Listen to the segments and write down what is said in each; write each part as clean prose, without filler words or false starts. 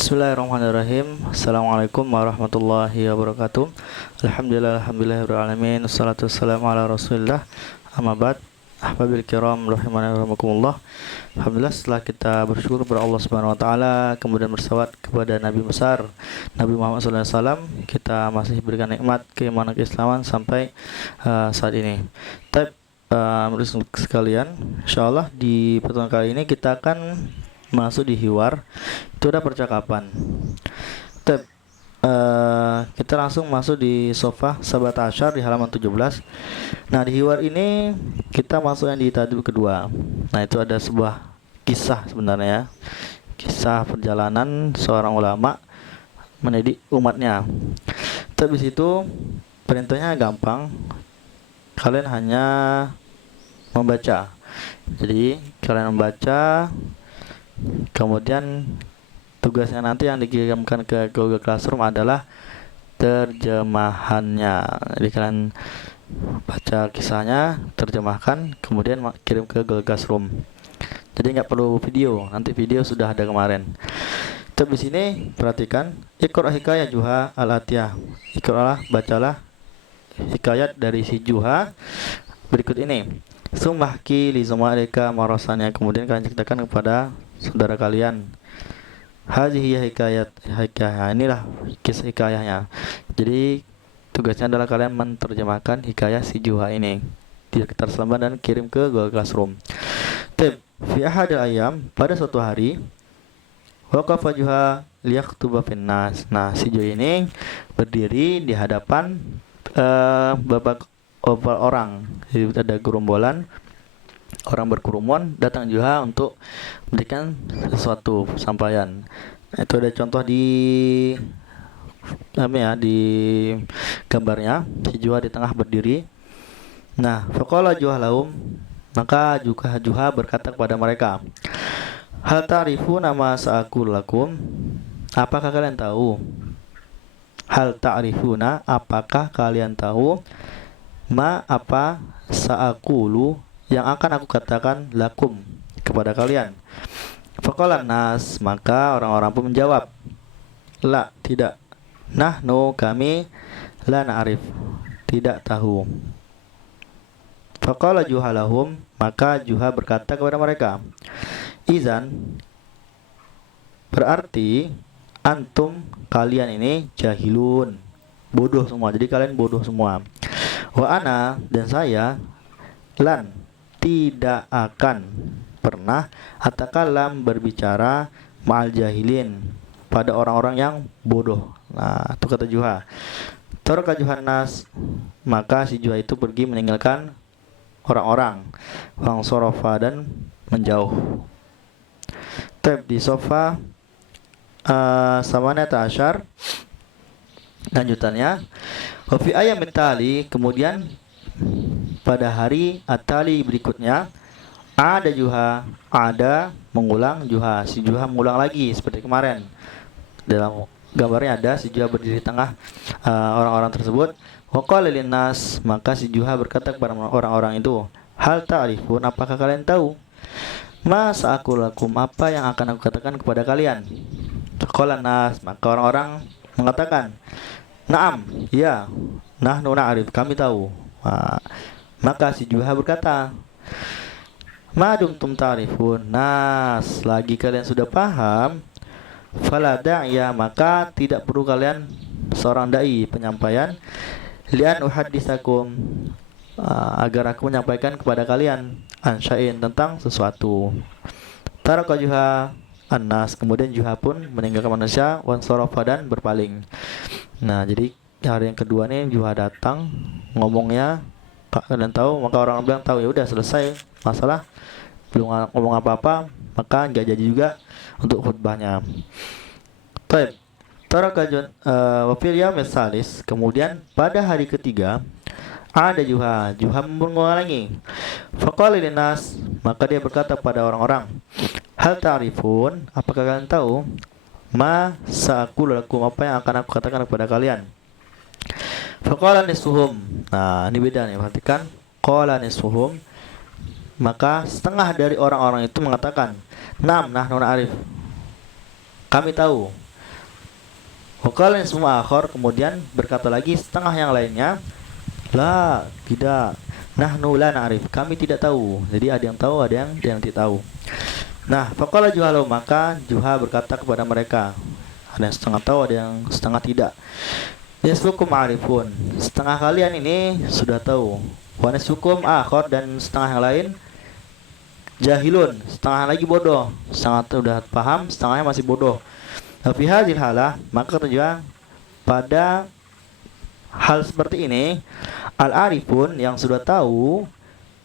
Bismillahirrahmanirrahim. Assalamualaikum warahmatullahi wabarakatuh. Alhamdulillahirrahmanirrahim. Assalatu wassalamu ala rasulillah. Amma ba'd. Ahbabil kiram rahimani rahimakumullah. Alhamdulillah, setelah kita bersyukur kepada Allah Subhanahu wa taala, kemudian bersalawat kepada Nabi besar Nabi Muhammad SAW, kita masih berikan nikmat keimanan keislaman sampai saat ini. Tapi sekalian, insyaallah di pertemuan kali ini kita akan masuk di hiwar. Itu ada percakapan. Tab, kita langsung masuk di sofa Sabat Asyar di halaman 17. Nah, di hiwar ini kita masuk yang di tadbir kedua. Nah, itu ada sebuah kisah sebenarnya, kisah perjalanan seorang ulama mendidik umatnya. Tapi di situ perintahnya gampang. Kalian hanya membaca. Jadi kalian membaca, kemudian tugasnya nanti yang dikirimkan ke Google Classroom adalah terjemahannya. Jadi kalian baca kisahnya, terjemahkan, kemudian kirim ke Google Classroom. Jadi nggak perlu video, nanti video sudah ada kemarin. Tapi di sini perhatikan, Iqra hikayat Juha al-Atiyah. Iqralah, bacalah hikayat dari si Juha berikut ini. Sumahki li zumalika marasannya, kemudian kalian ceritakan kepada saudara kalian. Hadhihi hikayah, inilah kisah hikayahnya. Jadi tugasnya adalah kalian menerjemahkan hikayah si Juha ini di sekitar selembar dan kirim ke Google Classroom. Tip, fi ahadil ayam, pada suatu hari, waqafa Juha liyaktuba finnas. Nah, si Juha ini berdiri di hadapan beberapa orang. Jadi ada gerombolan orang berkerumun, datang Juha untuk memberikan sesuatu sampaian. Nah, itu ada contoh di di gambarnya. Si Juha di tengah berdiri. Nah, faqala Juha lahum, maka Juha berkata kepada mereka, hal ta'rifu nama sa'akul lakum, apakah kalian tahu? Hal ta'rifuna, apakah kalian tahu? Ma, apa, sa'akulu, yang akan aku katakan lakum, kepada kalian. Faqala nas, maka orang-orang pun menjawab, la, tidak. Nahnu, kami, la na'rif, tidak tahu. Faqala Juha lahum, maka Juha berkata kepada mereka, izan, berarti antum, kalian ini jahilun, bodoh semua. Jadi kalian bodoh semua. Wa ana, dan saya, lan, tidak akan pernah atakalam, berbicara, ma'al jahilin, pada orang-orang yang bodoh. Nah, itu kata Juha. Taraka Juhannas, maka si Juha itu pergi meninggalkan orang-orang. Wang sorofa, dan menjauh. Tab di sofa Samanata Asyar, lanjutannya. Wafi ayam tali, kemudian pada hari atali berikutnya, ada Juha, ada mengulang Juha. Si Juha mengulang lagi seperti kemarin. Dalam gambarnya ada si Juha berdiri di tengah orang-orang tersebut. Waqala linnas, maka si Juha berkata kepada orang-orang itu, hal ta'rifun, apakah kalian tahu? Mas aku lakum, apa yang akan aku katakan kepada kalian? Qala nas, maka orang-orang mengatakan, na'am, ya, nahnu na'rif, kami tahu. Maka si Juha berkata, ma dumtum ta'rifun, nas, lagi kalian sudah paham, fala da'ya, maka tidak perlu kalian seorang dai, penyampaian, lian uhaditsakum, agar aku menyampaikan kepada kalian, ansyain, tentang sesuatu. Taraka Juha annas, kemudian Juha pun meninggalkan manusia, wan sarafa, dan berpaling. Nah, jadi hari yang kedua nih Juha datang, ngomongnya kalian tahu, maka orang bilang tahu, ya udah selesai masalah, belum ngomong apa-apa, maka nggak jadi juga untuk khutbahnya. Baik, taraka wafil yaumil salis, kemudian pada hari ketiga ada Juha mengulangi. Faqala linnas, maka dia berkata pada orang-orang, hal ta'rifun, apakah kalian tahu? Ma sa'akul lakum, apa yang akan aku katakan kepada kalian? Faqala nisfuhum, nah ini beda nih, perhatikan. Qala nisfuhum, maka setengah dari orang-orang itu mengatakan, nam nahnu na'rif, kami tahu. Wakal semua akhor, kemudian berkata lagi setengah yang lainnya, la, tidak. Nahnu la na'rif, kami tidak tahu. Jadi ada yang tahu, ada yang tidak tahu. Nah, faqala juhalu, maka Juha berkata kepada mereka, ada yang setengah tahu, ada yang setengah tidak. Nisfukum arifun, setengah kalian ini sudah tahu. Wa nisfukum akhor, dan setengah yang lain jahilun, setengah lagi bodoh. Setengah sudah paham, setengahnya masih bodoh. Tapi hadil halah, maka tujuan pada hal seperti ini, al-arifun yang sudah tahu,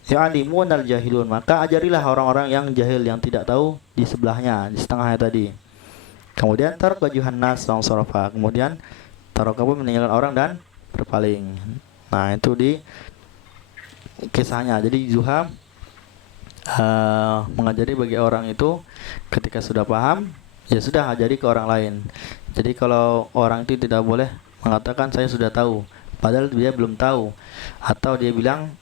ya'limun al-jahilun, maka ajarilah orang-orang yang jahil, yang tidak tahu di sebelahnya, di setengahnya tadi. Kemudian taraka Yuhannas wa sarafa, kemudian taraka pun meninggalkan orang dan berpaling. Nah, itu di kisahnya. Jadi Zuha mengajari bagi orang itu ketika sudah paham, ya sudah ajari ke orang lain. Jadi kalau orang itu tidak boleh mengatakan saya sudah tahu, padahal dia belum tahu, atau dia bilang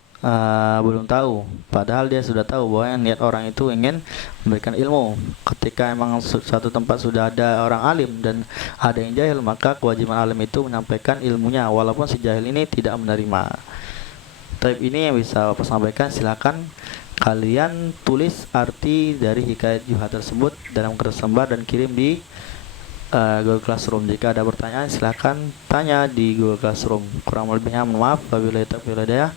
belum tahu, padahal dia sudah tahu bahwa niat orang itu ingin memberikan ilmu. Ketika emang suatu tempat sudah ada orang alim dan ada yang jahil, maka kewajiban alim itu menyampaikan ilmunya walaupun si jahil ini tidak menerima. Tapi ini yang bisa Bapak sampaikan. Silakan kalian tulis arti dari hikayat Juha tersebut dalam kertas lembar dan kirim di Google Classroom. Jika ada pertanyaan silakan tanya di Google Classroom. Kurang lebihnya mohon maaf. Wabillahi taufiq wal hidayah.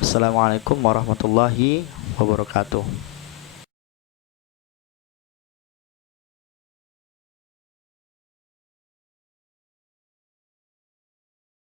Assalamualaikum warahmatullahi wabarakatuh.